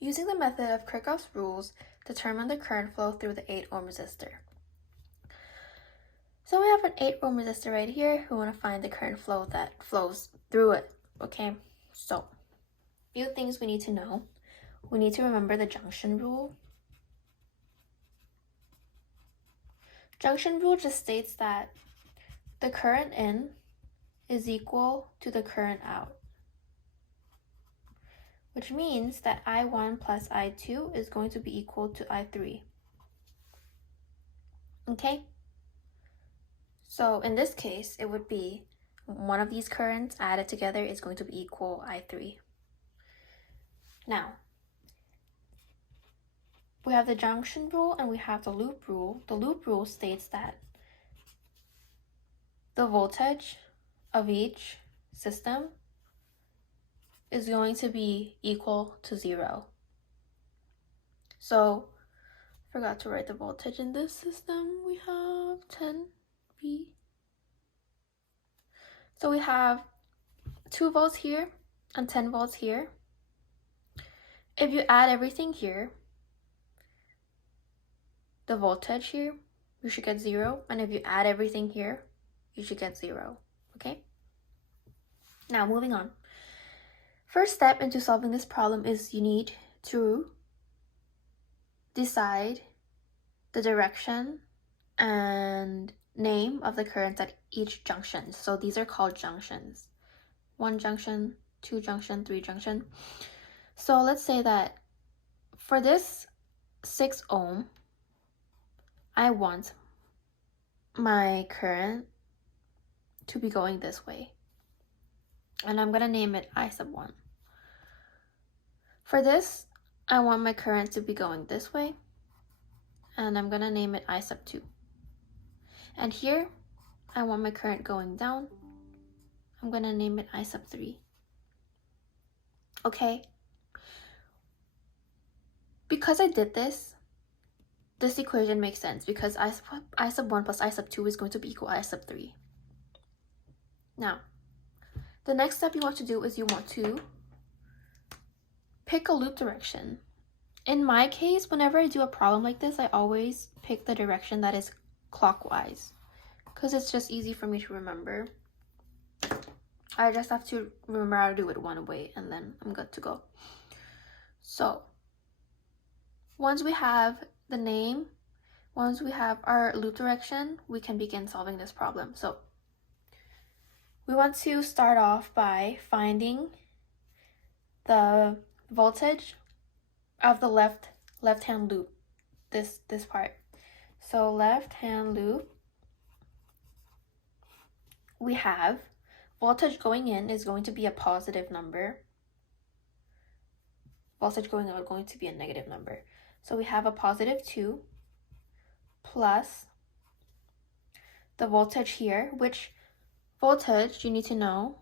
Using the method of Kirchhoff's rules, determine the current flow through the 8 ohm resistor. So we have an 8 ohm resistor right here. We want to find the current flow that flows through it. Okay, so a few things we need to know. We need to remember the junction rule. Junction rule just states that the current in is equal to the current out, which means that I1 plus I2 is going to be equal to I3. Okay? So in this case, it would be one of these currents added together is going to be equal I3. Now, we have the junction rule and we have the loop rule. The loop rule states that the voltage of each system is going to be equal to 0. So, I forgot to write the voltage in this system. We have 10V. So we have 2 volts here and 10 volts here. If you add everything here, the voltage here, you should get 0. And if you add everything here, you should get 0. Okay? Now, moving on. First step into solving this problem is you need to decide the direction and name of the currents at each junction. So these are called junctions. 1 junction, 2 junction, 3 junction. So let's say that for this 6 ohm, I want my current to be going this way. And I'm going to name it I sub 1. For this, I want my current to be going this way. And I'm going to name it I sub 2. And here, I want my current going down. I'm going to name it I sub 3. Okay? Because I did this equation makes sense because I sub 1 plus I sub 2 is going to be equal I sub 3. Now, the next step you want to do is you want to pick a loop direction. In my case, whenever I do a problem like this, I always pick the direction that is clockwise because it's just easy for me to remember. I just have to remember how to do it one way and then I'm good to go. So, once we have the name, once we have our loop direction, we can begin solving this problem. So, we want to start off by finding the voltage of the left-hand loop, this part. So left-hand loop, we have voltage going in is going to be a positive number. Voltage going out is going to be a negative number. So we have a positive 2 plus the voltage here, which voltage, you need to know,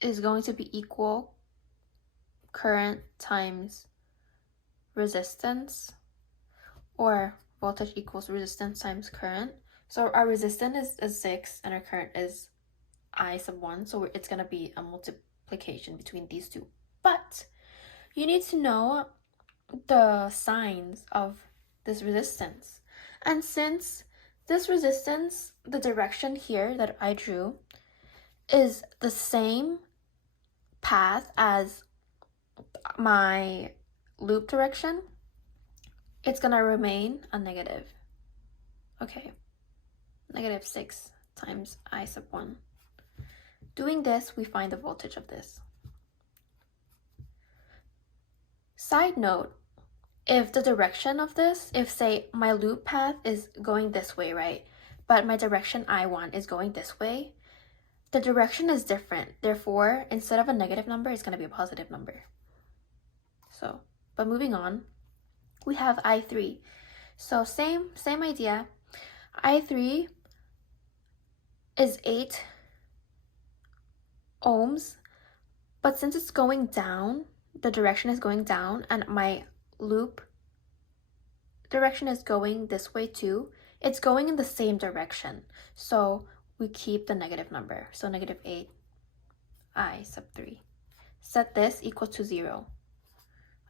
is going to be equal current times resistance, or voltage equals resistance times current. So our resistance is 6 and our current is I sub 1. So it's going to be a multiplication between these two. But you need to know the signs of this resistance. And since this resistance, the direction here that I drew, is the same path as my loop direction, it's gonna remain a negative. Okay, negative 6 times I sub 1. Doing this, we find the voltage of this. Side note, if the direction of this, if say my loop path is going this way, right? But my direction I1 is going this way, the direction is different. Therefore, instead of a negative number, it's gonna be a positive number. So, but moving on, we have I3. So same idea. I3 is 8 ohms, but since it's going down, the direction is going down, and my loop direction is going this way too, it's going in the same direction. So we keep the negative number. So negative 8 I sub 3. Set this equal to 0.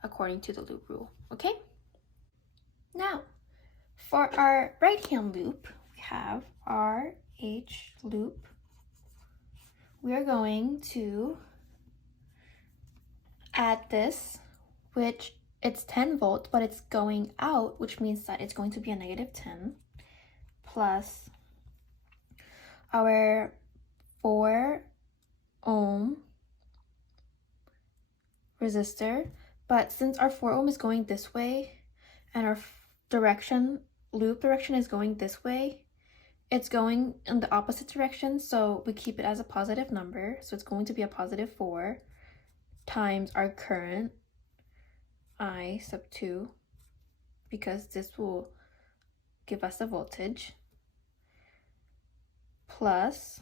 according to the loop rule, okay? Now, for our right-hand loop, we have our H loop. We are going to add this, which it's 10 volts, but it's going out, which means that it's going to be a negative 10, plus our 4 ohm resistor. But since our 4 ohm is going this way and our loop direction is going this way, it's going in the opposite direction, so we keep it as a positive number. So it's going to be a positive 4 times our current, I sub 2, because this will give us a voltage, plus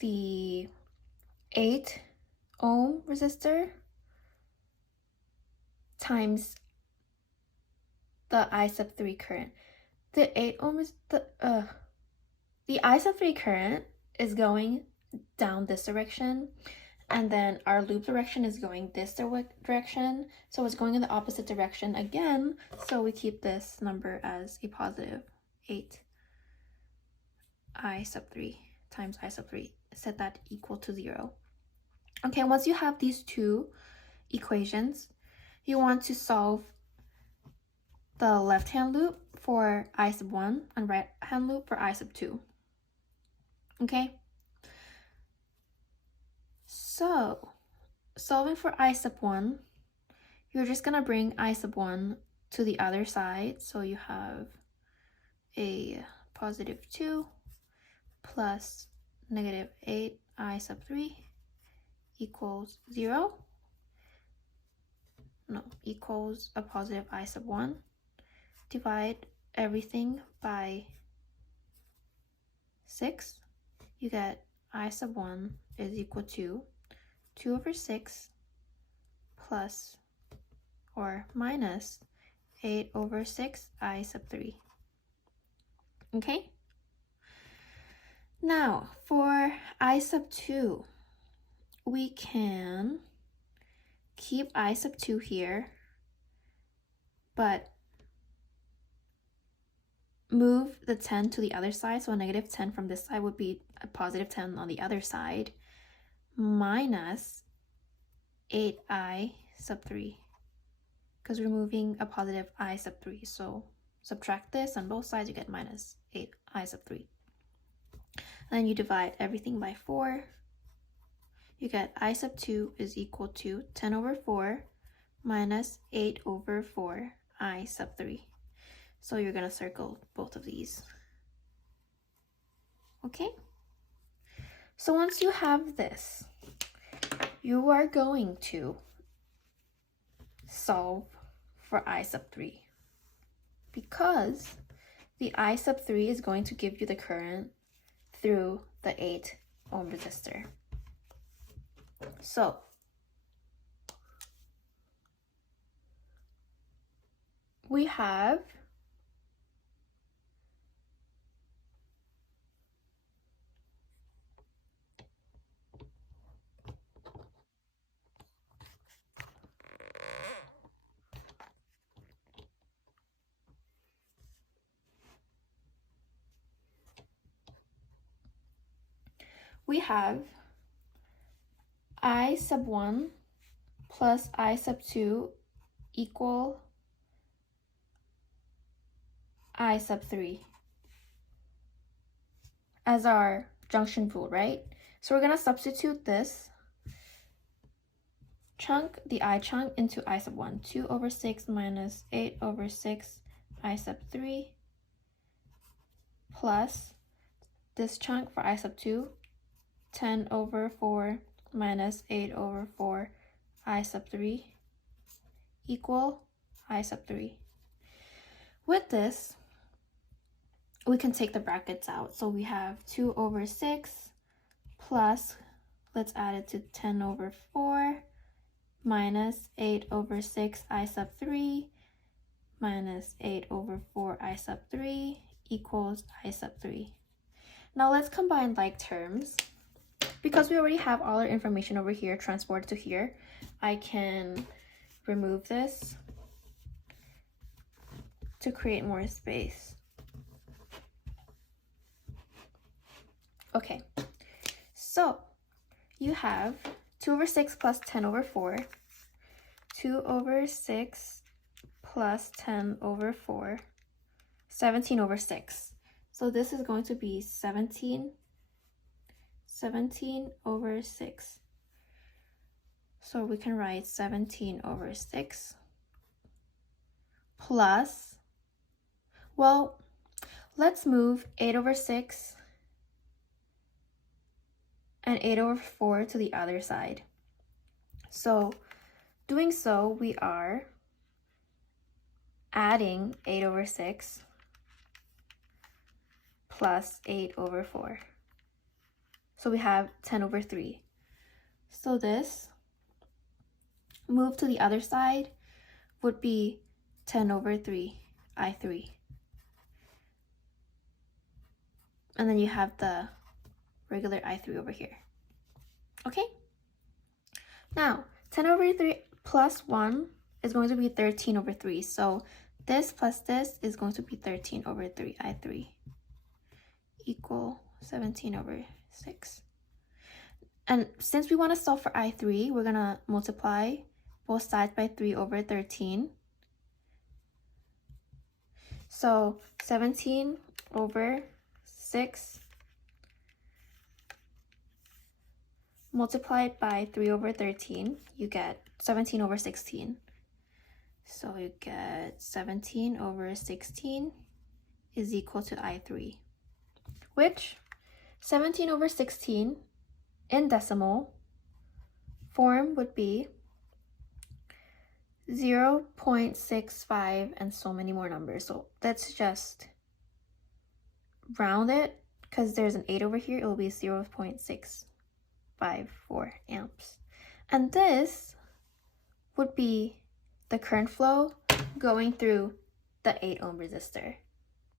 the 8 ohm resistor times the I sub 3 current. The 8 ohm is the I sub 3 current is going down this direction, and then our loop direction is going this direction, so it's going in the opposite direction again, so we keep this number as a positive 8 I sub 3 times I sub 3, set that equal to 0. Okay, once you have these two equations, you want to solve the left-hand loop for I sub 1 and right-hand loop for I sub 2. Okay? So, solving for I sub 1, you're just going to bring I sub 1 to the other side. So you have a positive 2 plus negative 8 I sub 3 equals 0. No, equals a positive I sub 1. Divide everything by 6. You get I sub 1 is equal to 2 over 6 plus or minus 8 over 6 I sub 3. Okay? Now, for I sub 2, we can keep I sub 2 here, but move the 10 to the other side, so a negative 10 from this side would be a positive 10 on the other side, minus 8I sub 3, because we're moving a positive I sub 3, so subtract this on both sides, you get minus 8I sub 3. And then you divide everything by 4, you get I sub 2 is equal to 10 over 4 minus 8 over 4 I sub 3. So you're going to circle both of these. Okay? So once you have this, you are going to solve for I sub 3, because the I sub 3 is going to give you the current through the 8 ohm resistor. So we have I sub 1 plus I sub 2 equal I sub 3 as our junction rule, right? So we're going to substitute this chunk, the I chunk, into I sub 1. 2 over 6 minus 8 over 6 I sub 3 plus this chunk for I sub 2, 10 over 4 minus 8 over 4 I sub 3 equal I sub 3. With this, we can take the brackets out. So we have 2 over 6 plus, let's add it to 10 over 4 minus 8 over 6 I sub 3 minus 8 over 4 I sub 3 equals I sub 3. Now let's combine like terms. Because we already have all our information over here transported to here, I can remove this to create more space. Okay, so you have 2/6 plus 10/4, 2/6 plus 10/4, 17/6. So this is going to be 17/6. So we can write 17/6 plus, well, let's move 8/6 and 8/4 to the other side. So doing so, we are adding 8/6 plus 8/4. So we have 10/3. So this move to the other side would be 10/3, I3. And then you have the regular I3 over here. Okay? Now, 10/3 plus 1 is going to be 13/3. So this plus this is going to be 13/3, I3, equal 17/6. And since we want to solve for I3, we're going to multiply both sides by 3/13. So 17/6 multiplied by 3/13, you get 17/16. So you get 17/16 is equal to I3, which 17/16 in decimal form would be 0.65 and so many more numbers. So let's just round it, because there's an 8 over here, it will be 0.654 amps. And this would be the current flow going through the 8 ohm resistor.